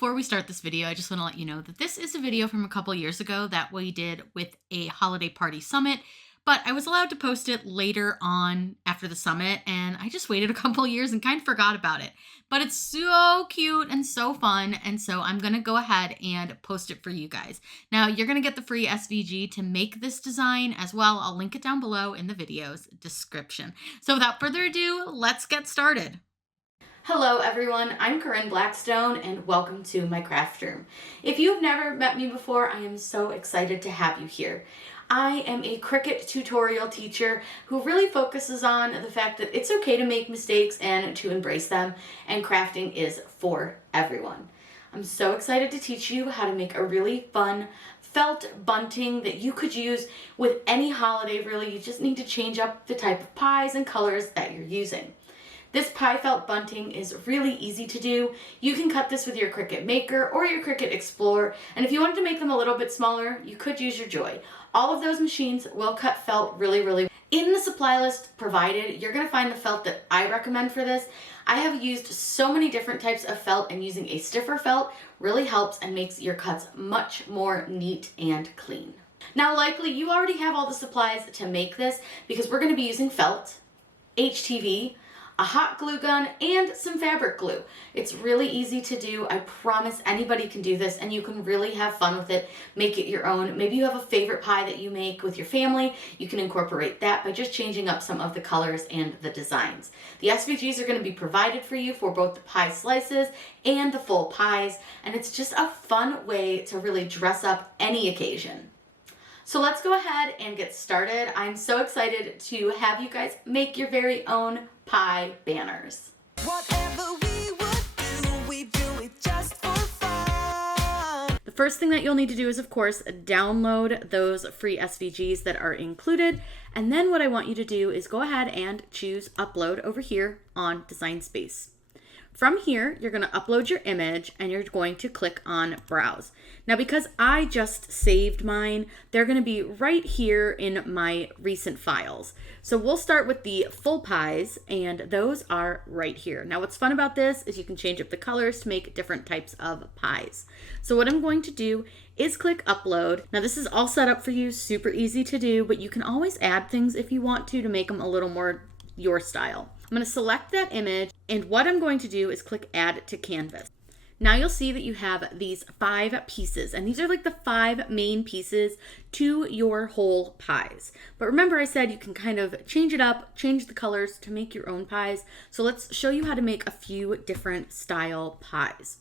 before we start this video, I just want to let you know that this is a video from a couple years ago that we did with a holiday party summit, but I was allowed to post it later on after the summit, and I just waited a couple years and kind of forgot about it. But it's so cute and so fun, and so I'm going to go ahead and post it for you guys. Now, you're going to get the free SVG to make this design as well. I'll link it down below in the video's description. So without further ado, let's get started. Hello everyone, I'm Corinne Blackstone and welcome to my craft room. If you've never met me before, I am so excited to have you here. I am a Cricut tutorial teacher who really focuses on the fact that it's okay to make mistakes and to embrace them, and crafting is for everyone. I'm so excited to teach you how to make a really fun felt bunting that you could use with any holiday really. You just need to change up the type of pies and colors that you're using. This pie felt bunting is really easy to do. You can cut this with your Cricut Maker or your Cricut Explorer, and if you wanted to make them a little bit smaller, you could use your Joy. All of those machines will cut felt really well. In the supply list provided, you're going to find the felt that I recommend for this. I have used so many different types of felt, and using a stiffer felt really helps and makes your cuts much more neat and clean. Now, likely you already have all the supplies to make this because we're going to be using felt, HTV, a hot glue gun, and some fabric glue. It's really easy to do. I promise anybody can do this, and you can really have fun with it. Make it your own. Maybe you have a favorite pie that you make with your family. You can incorporate that by just changing up some of the colors and the designs. The SVGs are going to be provided for you for both the pie slices and the full pies, and it's just a fun way to really dress up any occasion. So let's go ahead and get started. I'm so excited to have you guys make your very own pie banners. Whatever we do it just for fun. The first thing that you'll need to do is, of course, download those free SVGs that are included. And then what I want you to do is go ahead and choose Upload over here on Design Space. From here, you're going to upload your image and you're going to click on Browse. Now, because I just saved mine, they're going to be right here in my recent files. So we'll start with the full pies, and those are right here. Now, what's fun about this is you can change up the colors to make different types of pies. So what I'm going to do is click Upload. Now, this is all set up for you, super easy to do, but you can always add things if you want to make them a little more your style. I'm going to select that image, and what I'm going to do is click Add to Canvas. Now you'll see that you have these 5 pieces, and these are like the 5 main pieces to your whole pies. But remember, I said you can kind of change it up, change the colors to make your own pies. So let's show you how to make a few different style pies.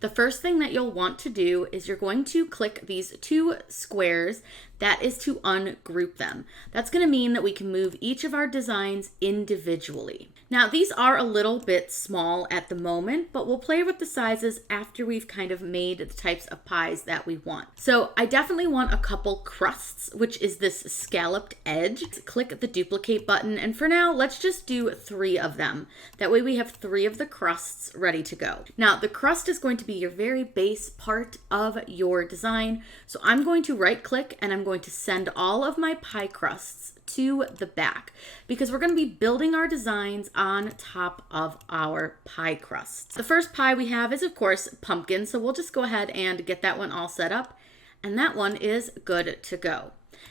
The first thing that you'll want to do is you're going to click these 2 squares. That is to ungroup them. That's going to mean that we can move each of our designs individually. Now, these are a little bit small at the moment, but we'll play with the sizes after we've kind of made the types of pies that we want. So I definitely want a couple crusts, which is this scalloped edge. Click the duplicate button, and for now, let's just do 3 of them. That way we have 3 of the crusts ready to go. Now, the crust is going to be your very base part of your design. So I'm going to right click, and I'm going to send all of my pie crusts to the back because we're going to be building our designs on top of our pie crusts. The first pie we have is, of course, pumpkin, so we'll just go ahead and get that one all set up, and that one is good to go.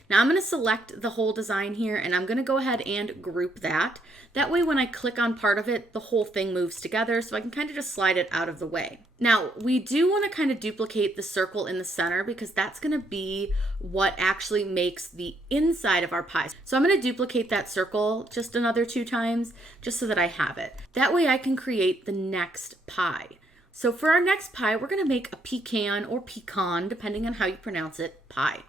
Now I'm going to select the whole design here, and I'm going to go ahead and group that. That way when I click on part of it, the whole thing moves together, so I can kind of just slide it out of the way. Now, we do want to kind of duplicate the circle in the center because that's going to be what actually makes the inside of our pie. So I'm going to duplicate that circle just another 2 times just so that I have it. That way I can create the next pie. So for our next pie, we're going to make a pecan or pecan, depending on how you pronounce it, pie.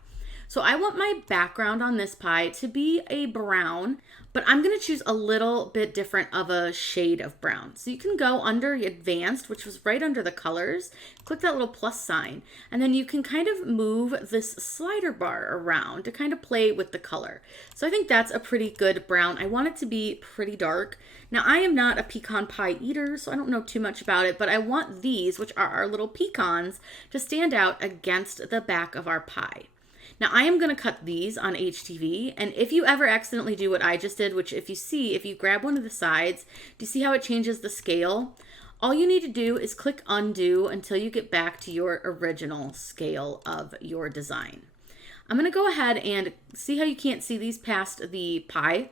So I want my background on this pie to be a brown, but I'm going to choose a little bit different of a shade of brown. So you can go under Advanced, which was right under the colors, click that little plus sign, and then you can kind of move this slider bar around to kind of play with the color. So I think that's a pretty good brown. I want it to be pretty dark. Now I am not a pecan pie eater, so I don't know too much about it, but I want these, which are our little pecans, to stand out against the back of our pie. Now I am going to cut these on HTV, and if you ever accidentally do what I just did, which if you grab one of the sides, do you see how it changes the scale? All you need to do is click undo until you get back to your original scale of your design. I'm going to go ahead and see how you can't see these past the pie.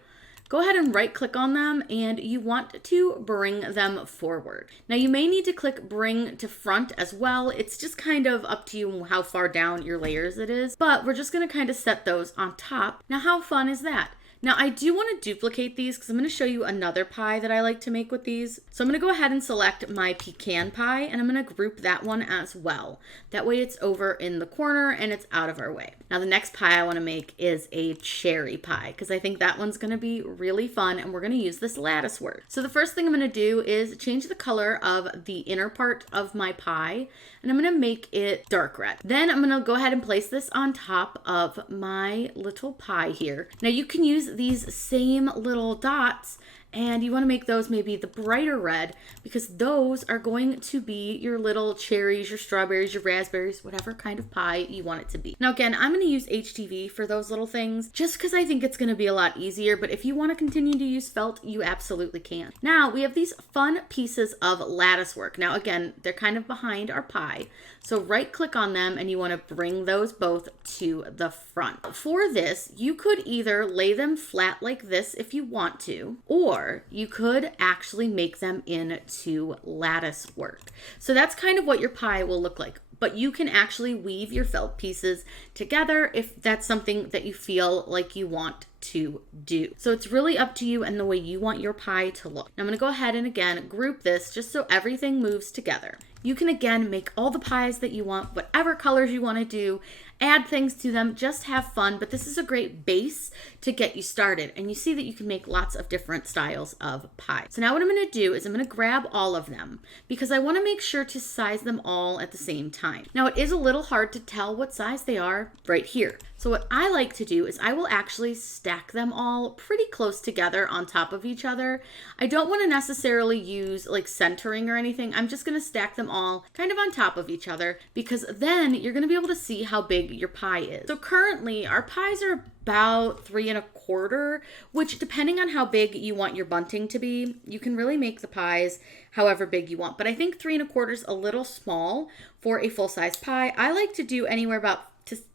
Go ahead and right click on them and you want to bring them forward. Now you may need to click bring to front as well. It's just kind of up to you how far down your layers it is, but we're just going to kind of set those on top. Now how fun is that? Now I do want to duplicate these because I'm going to show you another pie that I like to make with these. So I'm going to go ahead and select my pecan pie and I'm going to group that one as well. That way it's over in the corner and it's out of our way. Now the next pie I want to make is a cherry pie because I think that one's going to be really fun and we're going to use this lattice work. So the first thing I'm going to do is change the color of the inner part of my pie and I'm going to make it dark red. Then I'm going to go ahead and place this on top of my little pie here. Now you can use these same little dots and you want to make those maybe the brighter red because those are going to be your little cherries, your strawberries, your raspberries, whatever kind of pie you want it to be. Now again, I'm going to use HTV for those little things just because I think it's going to be a lot easier, but if you want to continue to use felt, you absolutely can. Now we have these fun pieces of lattice work. Now again, they're kind of behind our pie. So right click on them and you want to bring those both to the front. For this, you could either lay them flat like this if you want to, or you could actually make them into lattice work. So that's kind of what your pie will look like. But you can actually weave your felt pieces together if that's something that you feel like you want to do. So it's really up to you and the way you want your pie to look. Now I'm going to go ahead and again group this just so everything moves together. You can again make all the pies that you want, whatever colors you want to do, add things to them, just have fun, but this is a great base to get you started. And you see that you can make lots of different styles of pie. So now what I'm going to do is I'm going to grab all of them because I want to make sure to size them all at the same time. Now it is a little hard to tell what size they are right here. So what I like to do is I will actually stack them all pretty close together on top of each other. I don't want to necessarily use like centering or anything. I'm just going to stack them all kind of on top of each other because then you're going to be able to see how big your pie is. So currently our pies are about 3 1/4, which depending on how big you want your bunting to be, you can really make the pies however big you want. But I think 3 1/4 is a little small for a full-size pie. I like to do anywhere about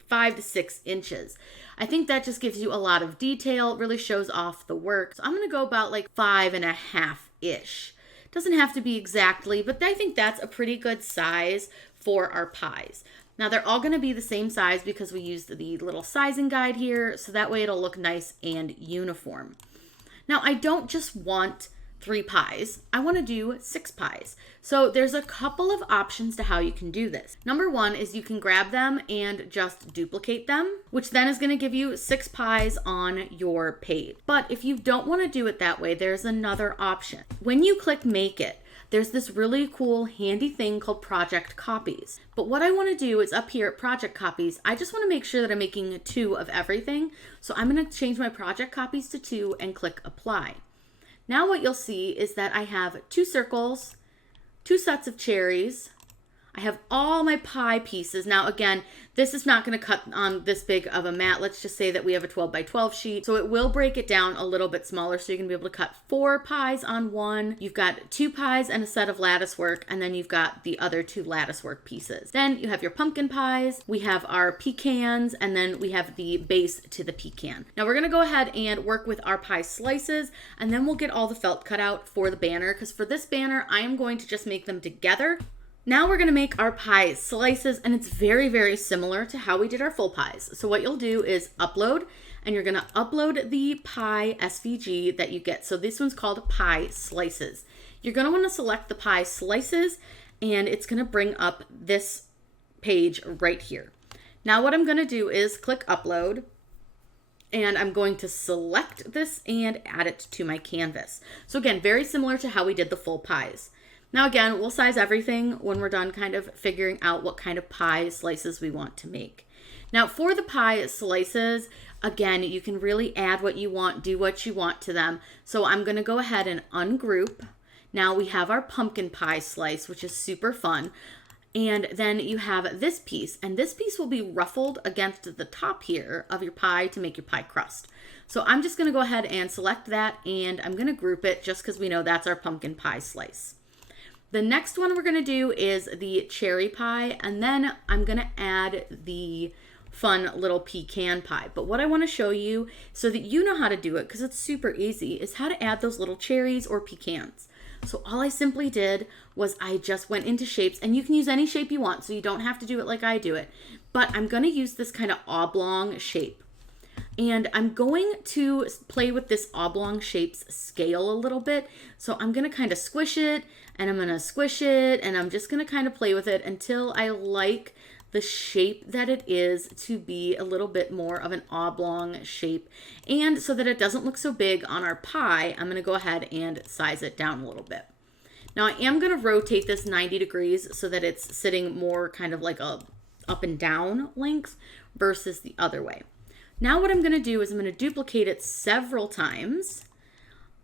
5 to 6 inches. I think that just gives you a lot of detail, really shows off the work. So I'm going to go about like 5 1/2-ish. Doesn't have to be exactly, but I think that's a pretty good size for our pies. Now they're all going to be the same size because we used the little sizing guide here, so that way it'll look nice and uniform. Now I don't just want 3 pies, I want to do 6 pies. So there's a couple of options to how you can do this. Number one is you can grab them and just duplicate them, which then is going to give you 6 pies on your page. But if you don't want to do it that way, there's another option. When you click Make It, there's this really cool handy thing called Project Copies. But what I want to do is up here at Project Copies, I just want to make sure that I'm making 2 of everything. So I'm going to change my Project Copies to 2 and click Apply. Now what you'll see is that I have 2 circles, 2 sets of cherries. I have all my pie pieces. Now again, this is not going to cut on this big of a mat. Let's just say that we have a 12 by 12 sheet. So it will break it down a little bit smaller. So you're going to be able to cut 4 pies on one. You've got 2 pies and a set of lattice work. And then you've got the other 2 lattice work pieces. Then you have your pumpkin pies. We have our pecans. And then we have the base to the pecan. Now we're going to go ahead and work with our pie slices. And then we'll get all the felt cut out for the banner. Because for this banner, I am going to just make them together. Now we're going to make our pie slices, and it's very, very similar to how we did our full pies. So what you'll do is upload, and you're going to upload the pie SVG that you get. So this one's called Pie Slices. You're going to want to select the pie slices, and it's going to bring up this page right here. Now what I'm going to do is click Upload, and I'm going to select this and add it to my canvas. So again, very similar to how we did the full pies. Now again, we'll size everything when we're done kind of figuring out what kind of pie slices we want to make. Now for the pie slices, again, you can really add what you want, do what you want to them. So I'm going to go ahead and ungroup. Now we have our pumpkin pie slice, which is super fun. And then you have this piece, and this piece will be ruffled against the top here of your pie to make your pie crust. So I'm just going to go ahead and select that, and I'm going to group it just because we know that's our pumpkin pie slice. The next one we're gonna do is the cherry pie, and then I'm gonna add the fun little pecan pie. But what I wanna show you so that you know how to do it, because it's super easy, is how to add those little cherries or pecans. So all I simply did was I just went into shapes, and you can use any shape you want, so you don't have to do it like I do it. But I'm gonna use this kind of oblong shape. And I'm going to play with this oblong shape's scale a little bit. So I'm going to kind of squish it, and I'm going to squish it, and I'm just going to kind of play with it until I like the shape that it is to be a little bit more of an oblong shape. And so that it doesn't look so big on our pie, I'm going to go ahead and size it down a little bit. Now I am going to rotate this 90 degrees so that it's sitting more kind of like a up and down length versus the other way. Now what I'm going to do is I'm going to duplicate it several times,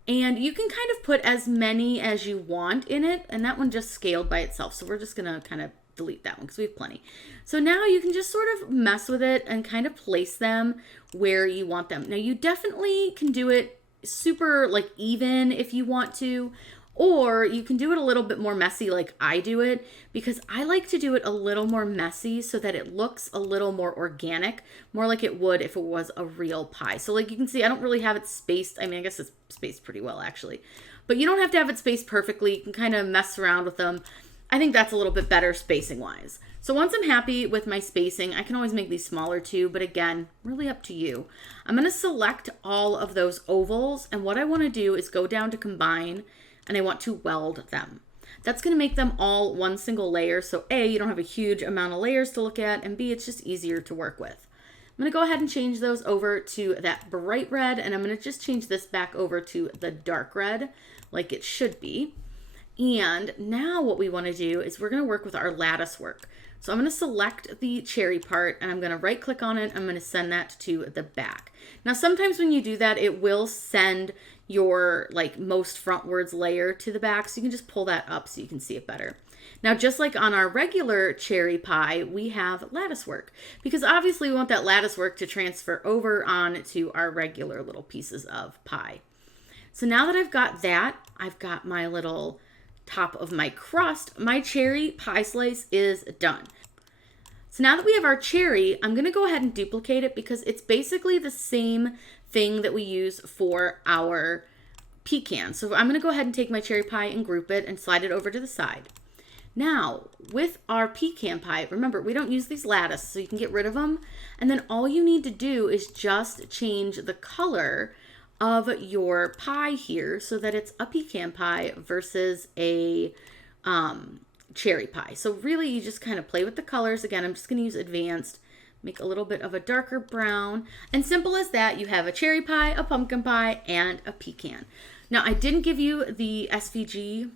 and you can kind of put as many as you want in it, and that one just scaled by itself, so we're just going to kind of delete that one because we have plenty. So now you can just sort of mess with it and kind of place them where you want them. Now you definitely can do it super like even if you want to, or you can do it a little bit more messy like I do it, because I like to do it a little more messy so that it looks a little more organic, more like it would if it was a real pie. So like you can see, I don't really have it spaced. I mean, I guess it's spaced pretty well actually, but you don't have to have it spaced perfectly. You can kind of mess around with them. I think that's a little bit better spacing wise. So once I'm happy with my spacing, I can always make these smaller too, but again, really up to you. I'm going to select all of those ovals, and what I want to do is go down to combine, and I want to weld them. That's going to make them all one single layer. So A, you don't have a huge amount of layers to look at, and B, it's just easier to work with. I'm going to go ahead and change those over to that bright red, and I'm going to just change this back over to the dark red like it should be. And now what we want to do is we're going to work with our lattice work. So I'm going to select the cherry part, and I'm going to right click on it. I'm going to send that to the back. Now sometimes when you do that, it will send your like most frontwards layer to the back, so you can just pull that up so you can see it better. Now just like on our regular cherry pie, we have lattice work, because obviously we want that lattice work to transfer over onto our regular little pieces of pie. So now that I've got that, I've got my little top of my crust. My cherry pie slice is done. So now that we have our cherry, I'm going to go ahead and duplicate it because it's basically the same thing that we use for our pecan. So I'm going to go ahead and take my cherry pie and group it and slide it over to the side. Now with our pecan pie, remember we don't use these lattice, so you can get rid of them. And then all you need to do is just change the color of your pie here so that it's a pecan pie versus a cherry pie. So really you just kind of play with the colors. Again, I'm just going to use advanced, make a little bit of a darker brown, and simple as that, you have a cherry pie, a pumpkin pie, and a pecan. Now I didn't give you the SVG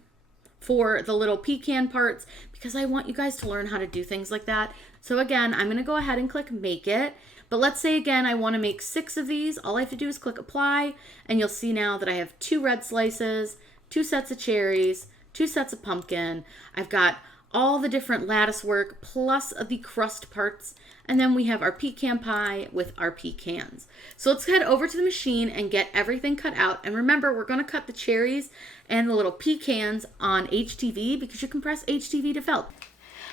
for the little pecan parts because I want you guys to learn how to do things like that. So again, I'm going to go ahead and click make it. But let's say again, I want to make 6 of these. All I have to do is click apply, and you'll see now that I have 2 red slices, 2 sets of cherries, 2 sets of pumpkin. I've got all the different lattice work plus the crust parts, and then we have our pecan pie with our pecans. So let's head over to the machine and get everything cut out. And remember, we're going to cut the cherries and the little pecans on HTV because you can press HTV to felt.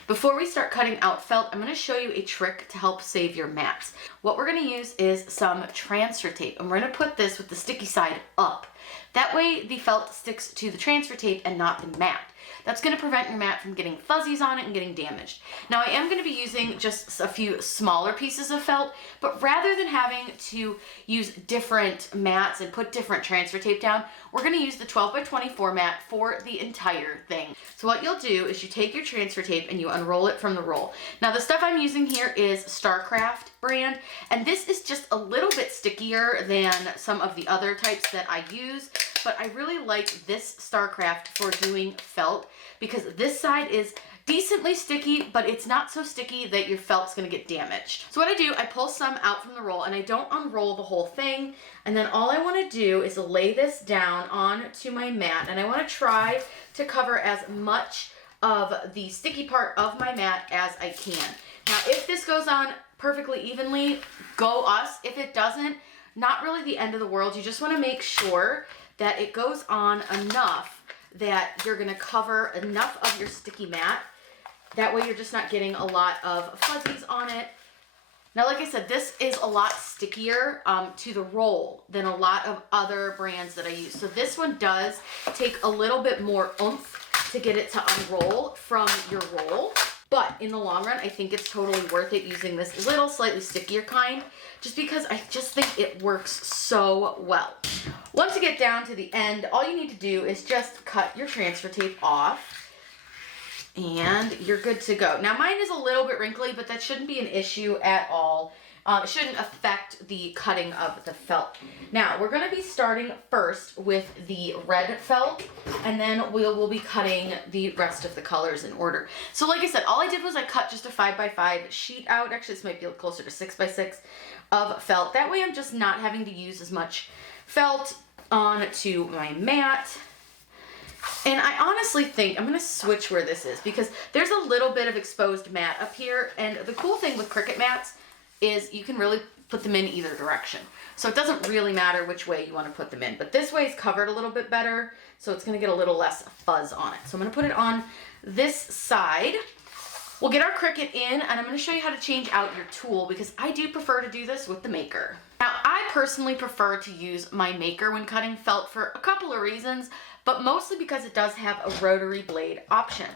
Before we start cutting out felt, I'm going to show you a trick to help save your mats. What we're going to use is some transfer tape, and we're going to put this with the sticky side up. That way the felt sticks to the transfer tape and not the mat. That's going to prevent your mat from getting fuzzies on it and getting damaged. Now I am going to be using just a few smaller pieces of felt, but rather than having to use different mats and put different transfer tape down, we're going to use the 12 by 24 mat for the entire thing. So what you'll do is you take your transfer tape and you unroll it from the roll. Now the stuff I'm using here is StarCraft brand, and this is just a little bit stickier than some of the other types that I use, but I really like this StarCraft for doing felt because this side is decently sticky, but it's not so sticky that your felt's gonna get damaged. So what I do, I pull some out from the roll and I don't unroll the whole thing. And then all I wanna do is lay this down onto my mat, and I wanna try to cover as much of the sticky part of my mat as I can. Now, if this goes on perfectly evenly, go us. If it doesn't, not really the end of the world. You just wanna make sure that it goes on enough that you're gonna cover enough of your sticky mat. That way you're just not getting a lot of fuzzies on it. Now, like I said, this is a lot stickier to the roll than a lot of other brands that I use. So this one does take a little bit more oomph to get it to unroll from your roll. But in the long run, I think it's totally worth it using this little slightly stickier kind, just because I just think it works so well. Once you get down to the end, all you need to do is just cut your transfer tape off. And you're good to go. Now mine is a little bit wrinkly, but that shouldn't be an issue at all. It shouldn't affect the cutting of the felt. Now we're going to be starting first with the red felt, and then we'll be cutting the rest of the colors in order. So like I said, all I did was I cut just a 5x5 sheet out. Actually, this might be closer to 6x6 of felt. That way I'm just not having to use as much felt onto my mat. And I honestly think I'm going to switch where this is, because there's a little bit of exposed mat up here. And the cool thing with Cricut mats is you can really put them in either direction. So it doesn't really matter which way you want to put them in. But this way is covered a little bit better, so it's going to get a little less fuzz on it. So I'm going to put it on this side. We'll get our Cricut in, and I'm going to show you how to change out your tool, because I do prefer to do this with the maker. Now, I personally prefer to use my maker when cutting felt for a couple of reasons, but mostly because it does have a rotary blade option.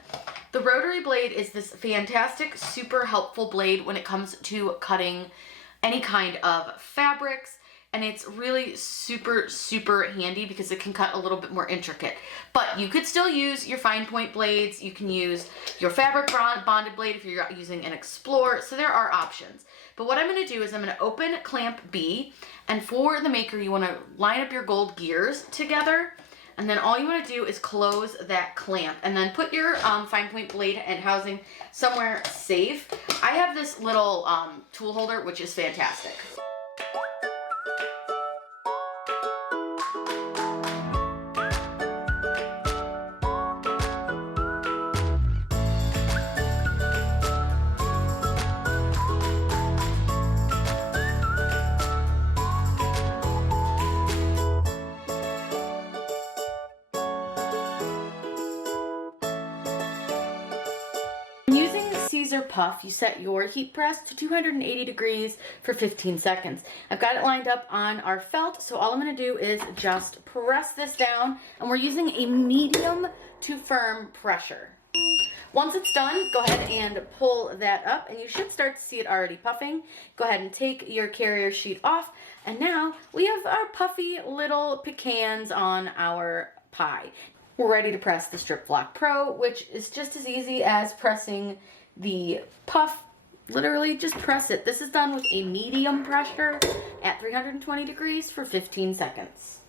The rotary blade is this fantastic, super helpful blade when it comes to cutting any kind of fabrics, and it's really super, super handy because it can cut a little bit more intricate. But you could still use your fine point blades. You can use your fabric bonded blade if you're using an Explorer, so there are options. But what I'm going to do is I'm going to open clamp B, and for the maker you want to line up your gold gears together, and then all you want to do is close that clamp, and then put your fine point blade and housing somewhere safe. I have this little tool holder, which is fantastic. Puff, you set your heat press to 280 degrees for 15 seconds. I've got it lined up on our felt, so all I'm going to do is just press this down, and we're using a medium to firm pressure. Once it's done, go ahead and pull that up, and you should start to see it already puffing. Go ahead and take your carrier sheet off, and now we have our puffy little pecans on our pie. We're ready to press the Strip Block Pro, which is just as easy as pressing the puff. Literally just press it. This is done with a medium pressure at 320 degrees for 15 seconds.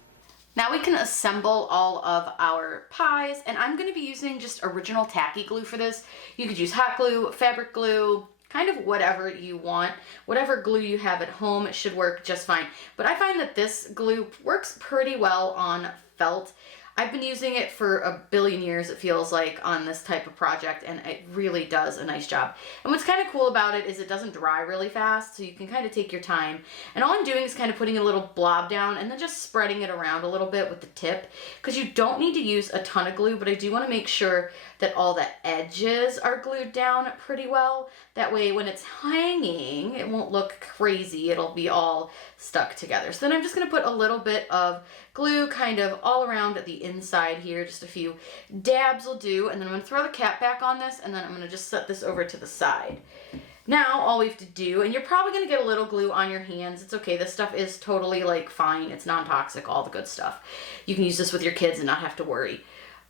Now we can assemble all of our pies, and I'm going to be using just original tacky glue for this. You could use hot glue, fabric glue, kind of whatever you want. Whatever glue you have at home, it should work just fine. But I find that this glue works pretty well on felt. I've been using it for a billion years, it feels like, on this type of project, and it really does a nice job. And what's kind of cool about it is it doesn't dry really fast, so you can kind of take your time. And all I'm doing is kind of putting a little blob down and then just spreading it around a little bit with the tip, because you don't need to use a ton of glue, but I do want to make sure that all the edges are glued down pretty well. That way when it's hanging, it won't look crazy. It'll be all stuck together. So then I'm just going to put a little bit of glue kind of all around the inside here. Just a few dabs will do. And then I'm going to throw the cap back on this, and then I'm going to just set this over to the side. Now all we have to do, and you're probably going to get a little glue on your hands. It's okay. This stuff is totally like fine. It's non-toxic, all the good stuff. You can use this with your kids and not have to worry.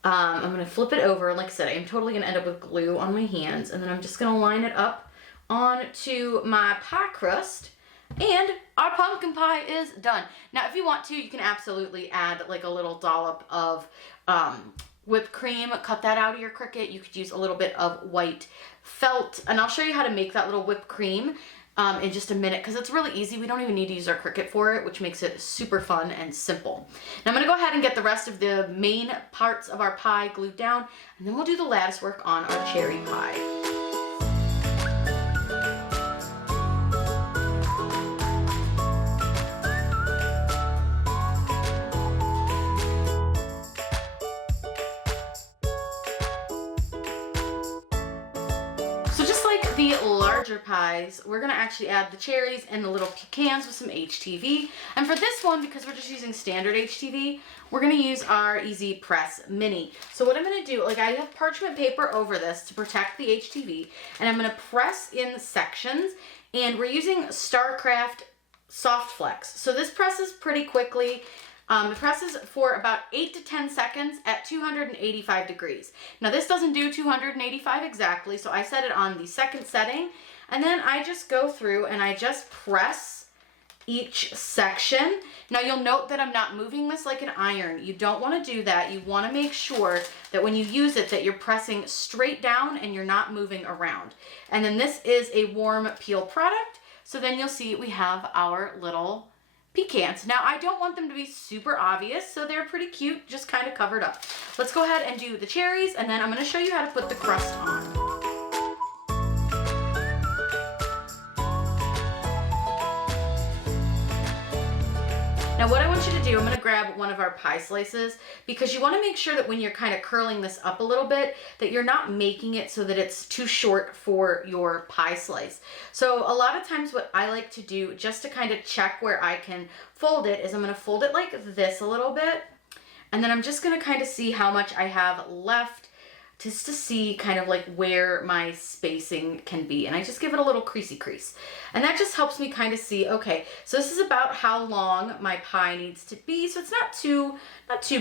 I'm going to flip it over. Like I said, I'm totally going to end up with glue on my hands, and then I'm just going to line it up onto my pie crust, and our pumpkin pie is done. Now, if you want to, you can absolutely add like a little dollop of whipped cream. Cut that out of your Cricut. You could use a little bit of white felt, and I'll show you how to make that little whipped cream in just a minute, because it's really easy. We don't even need to use our Cricut for it, which makes it super fun and simple. Now I'm going to go ahead and get the rest of the main parts of our pie glued down, and then we'll do the lattice work on our cherry pie. the larger pies, we're gonna actually add the cherries and the little pecans with some HTV. And for this one, because we're just using standard HTV, we're gonna use our Easy Press Mini. So what I'm gonna do, like I have parchment paper over this to protect the HTV, and I'm gonna press in sections, and we're using StarCraft Soft Flex. So this presses pretty quickly. It presses for about 8 to 10 seconds at 285 degrees. Now this doesn't do 285 exactly, so I set it on the second setting, and then I just go through and I just press each section. Now you'll note that I'm not moving this like an iron. You don't want to do that. You want to make sure that when you use it that you're pressing straight down and you're not moving around. And then this is a warm peel product, so then you'll see we have our little pecans. Now I don't want them to be super obvious, so they're pretty cute, just kind of covered up. Let's go ahead and do the cherries, and then I'm going to show you how to put the crust on. Now what I want you to do, I'm going to grab one of our pie slices, because you want to make sure that when you're kind of curling this up a little bit, that you're not making it so that it's too short for your pie slice. So a lot of times what I like to do, just to kind of check where I can fold it, is I'm going to fold it like this a little bit, and then I'm just going to kind of see how much I have left, just to see kind of like where my spacing can be. And I just give it a little creasy crease. And that just helps me kind of see, okay, so this is about how long my pie needs to be. So it's not too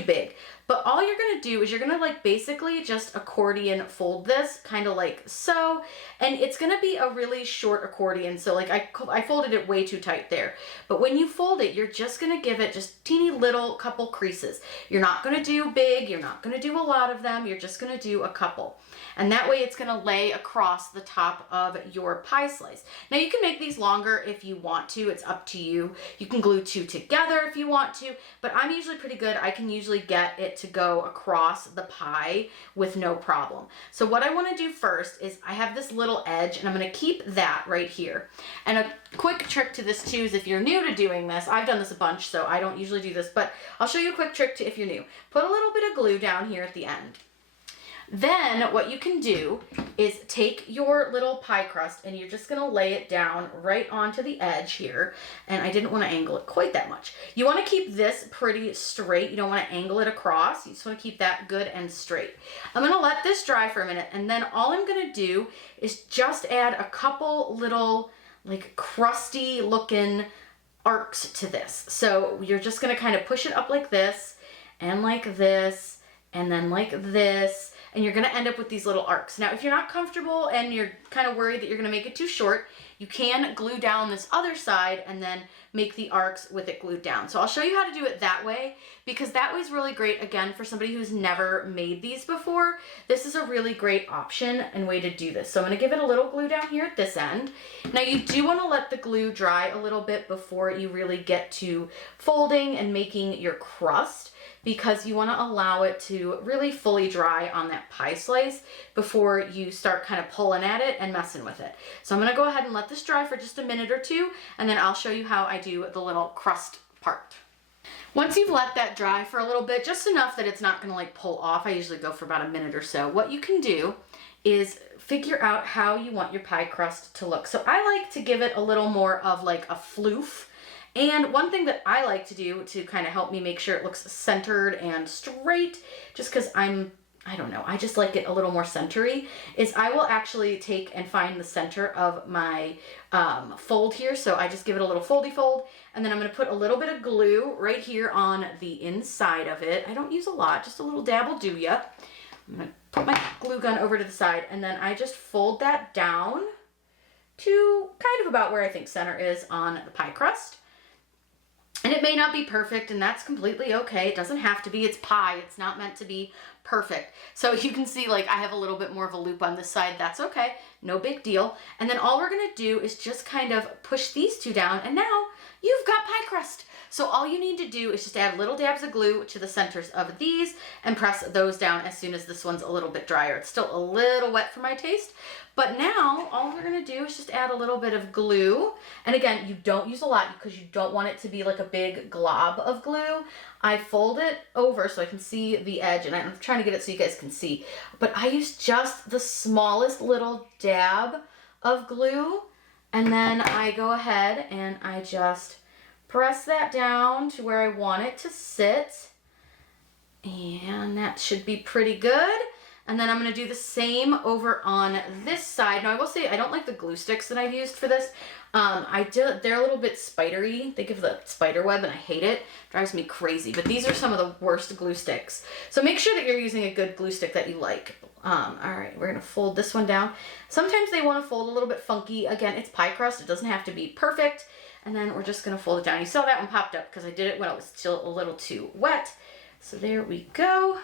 big. But all you're gonna do is you're gonna like basically just accordion fold this, kind of like so. And it's gonna be a really short accordion. So like I folded it way too tight there. But when you fold it, you're just gonna give it just teeny little couple creases. You're not gonna do big, you're not gonna do a lot of them, you're just gonna do a couple. And that way it's gonna lay across the top of your pie slice. Now you can make these longer if you want to, it's up to you. You can glue two together if you want to, but I'm usually pretty good. I can usually get it to go across the pie with no problem. So what I wanna do first is I have this little edge, and I'm gonna keep that right here. And a quick trick to this too is if you're new to doing this, I've done this a bunch, so I don't usually do this, but I'll show you a quick trick to if you're new. Put a little bit of glue down here at the end. Then what you can do is take your little pie crust and you're just gonna lay it down right onto the edge here. And I didn't want to angle it quite that much. You want to keep this pretty straight. You don't want to angle it across. You just want to keep that good and straight. I'm gonna let this dry for a minute, and then all I'm gonna do is just add a couple little like crusty looking arcs to this. So you're just gonna kind of push it up like this, and then like this, and you're gonna end up with these little arcs. Now, if you're not comfortable and you're kind of worried that you're gonna make it too short, you can glue down this other side and then make the arcs with it glued down. So I'll show you how to do it that way, because that way is really great, again, for somebody who's never made these before. This is a really great option and way to do this. So I'm gonna give it a little glue down here at this end. Now you do wanna let the glue dry a little bit before you really get to folding and making your crust, because you want to allow it to really fully dry on that pie slice before you start kind of pulling at it and messing with it. So I'm going to go ahead and let this dry for just a minute or two, and then I'll show you how I do the little crust part. Once you've let that dry for a little bit, just enough that it's not going to like pull off, I usually go for about a minute or so, what you can do is figure out how you want your pie crust to look. So I like to give it a little more of like a floof. And one thing that I like to do to kind of help me make sure it looks centered and straight, just because I don't know, I just like it a little more centery, is I will actually take and find the center of my fold here. So I just give it a little foldy fold, and then I'm going to put a little bit of glue right here on the inside of it. I don't use a lot, just a little dab will do ya. I'm going to put my glue gun over to the side, and then I just fold that down to kind of about where I think center is on the pie crust. And it may not be perfect, and that's completely okay. It doesn't have to be. It's pie. It's not meant to be perfect. So you can see like I have a little bit more of a loop on this side. That's okay. No big deal. And then all we're going to do is just kind of push these two down, and now you've got pie crust. So all you need to do is just add little dabs of glue to the centers of these and press those down as soon as this one's a little bit drier. It's still a little wet for my taste, but now all we're gonna do is just add a little bit of glue. And again, you don't use a lot because you don't want it to be like a big glob of glue. I fold it over so I can see the edge, and I'm trying to get it so you guys can see, but I use just the smallest little dab of glue. And then I go ahead and I just press that down to where I want it to sit. And that should be pretty good. And then I'm going to do the same over on this side. Now I will say I don't like the glue sticks that I've used for this. They're a little bit spidery. They give the spider web and I hate it. It drives me crazy. But these are some of the worst glue sticks. So make sure that you're using a good glue stick that you like. All right, we're going to fold this one down. Sometimes they want to fold a little bit funky. Again, it's pie crust. It doesn't have to be perfect. And then we're just going to fold it down. You saw that one popped up because I did it when it was still a little too wet. So there we go.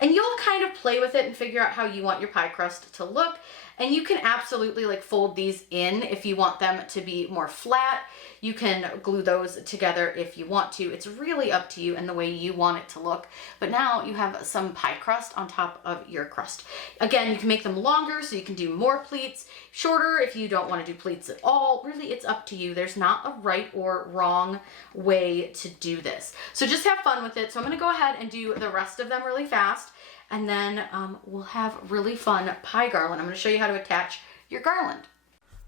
And you'll kind of play with it and figure out how you want your pie crust to look. And you can absolutely like fold these in if you want them to be more flat. You can glue those together if you want to. It's really up to you and the way you want it to look. But now you have some pie crust on top of your crust. Again, you can make them longer so you can do more pleats, shorter if you don't want to do pleats at all. Really, it's up to you. There's not a right or wrong way to do this. So just have fun with it. So I'm going to go ahead and do the rest of them really fast. And then we'll have really fun pie garland. I'm going to show you how to attach your garland.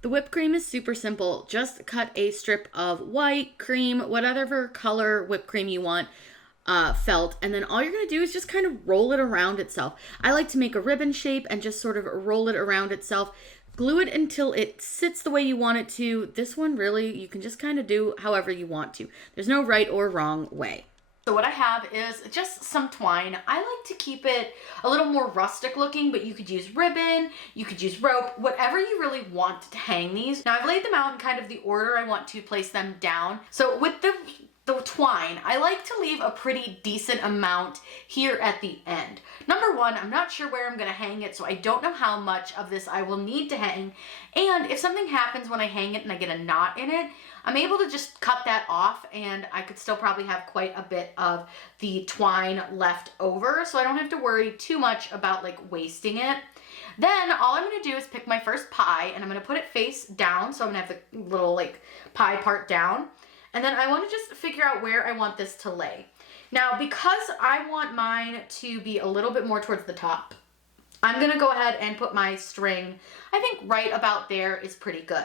The whipped cream is super simple. Just cut a strip of white, cream, whatever color whipped cream you want, felt. And then all you're going to do is just kind of roll it around itself. I like to make a ribbon shape and just sort of roll it around itself. Glue it until it sits the way you want it to. This one really, you can just kind of do however you want to. There's no right or wrong way. So what I have is just some twine. I like to keep it a little more rustic looking, but you could use ribbon, you could use rope, whatever you really want to hang these. Now I've laid them out in kind of the order I want to place them down. So with the twine, I like to leave a pretty decent amount here at the end. Number one, I'm not sure where I'm going to hang it, so I don't know how much of this I will need to hang. And if something happens when I hang it and I get a knot in it, I'm able to just cut that off and I could still probably have quite a bit of the twine left over, so I don't have to worry too much about like wasting it. Then all I'm going to do is pick my first pie and I'm going to put it face down, so I'm going to have the little like pie part down. And then I want to just figure out where I want this to lay. Now, because I want mine to be a little bit more towards the top, I'm going to go ahead and put my string, I think right about there is pretty good.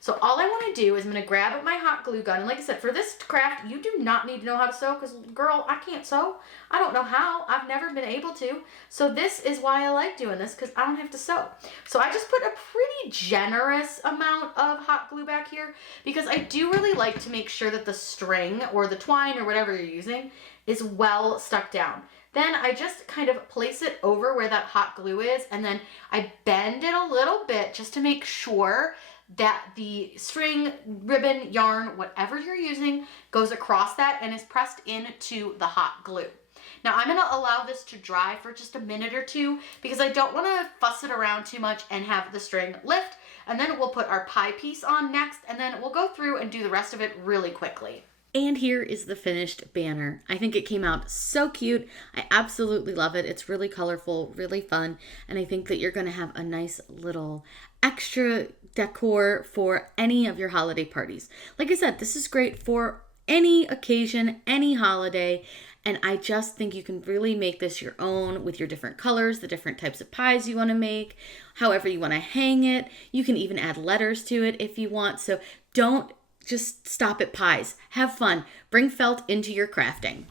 So all I want to do is I'm going to grab my hot glue gun. And like I said, for this craft, you do not need to know how to sew because, girl, I can't sew. I don't know how. I've never been able to. So this is why I like doing this, because I don't have to sew. So I just put a pretty generous amount of hot glue back here because I do really like to make sure that the string or the twine or whatever you're using is well stuck down. Then I just kind of place it over where that hot glue is, and then I bend it a little bit just to make sure that the string, ribbon, yarn, whatever you're using goes across that and is pressed into the hot glue. Now I'm going to allow this to dry for just a minute or two because I don't want to fuss it around too much and have the string lift, and then we'll put our pie piece on next, and then we'll go through and do the rest of it really quickly. And here is the finished banner. I think it came out so cute. I absolutely love it. It's really colorful, really fun, and I think that you're going to have a nice little extra decor for any of your holiday parties. Like I said, this is great for any occasion, any holiday, and I just think you can really make this your own with your different colors, the different types of pies you want to make, however you want to hang it. You can even add letters to it if you want, so don't just stop at pies. Have fun. Bring felt into your crafting.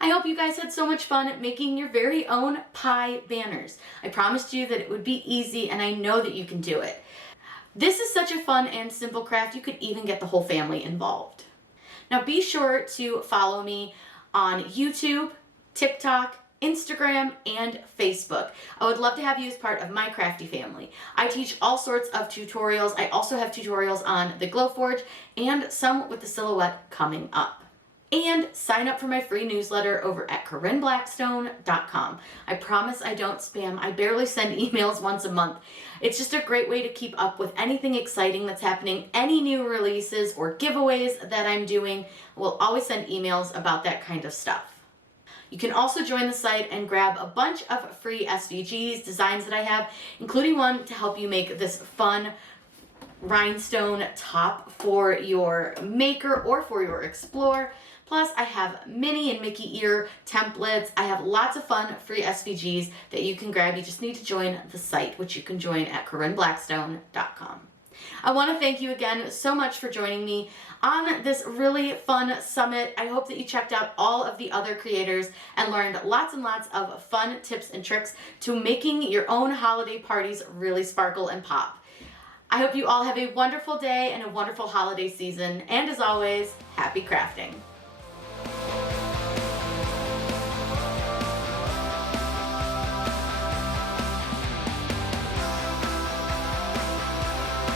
I hope you guys had so much fun making your very own pie banners. I promised you that it would be easy, and I know that you can do it. This is such a fun and simple craft, you could even get the whole family involved. Now be sure to follow me on YouTube, TikTok, Instagram, and Facebook. I would love to have you as part of my crafty family. I teach all sorts of tutorials. I also have tutorials on the Glowforge and some with the silhouette coming up. And sign up for my free newsletter over at CorinneBlackstone.com. I promise I don't spam. I barely send emails once a month. It's just a great way to keep up with anything exciting that's happening, any new releases or giveaways that I'm doing. We'll always send emails about that kind of stuff. You can also join the site and grab a bunch of free SVGs, designs that I have, including one to help you make this fun rhinestone top for your maker or for your Explorer. Plus, I have Minnie and Mickey ear templates. I have lots of fun free SVGs that you can grab. You just need to join the site, which you can join at CorinneBlackstone.com. I want to thank you again so much for joining me on this really fun summit. I hope that you checked out all of the other creators and learned lots and lots of fun tips and tricks to making your own holiday parties really sparkle and pop. I hope you all have a wonderful day and a wonderful holiday season. And as always, happy crafting.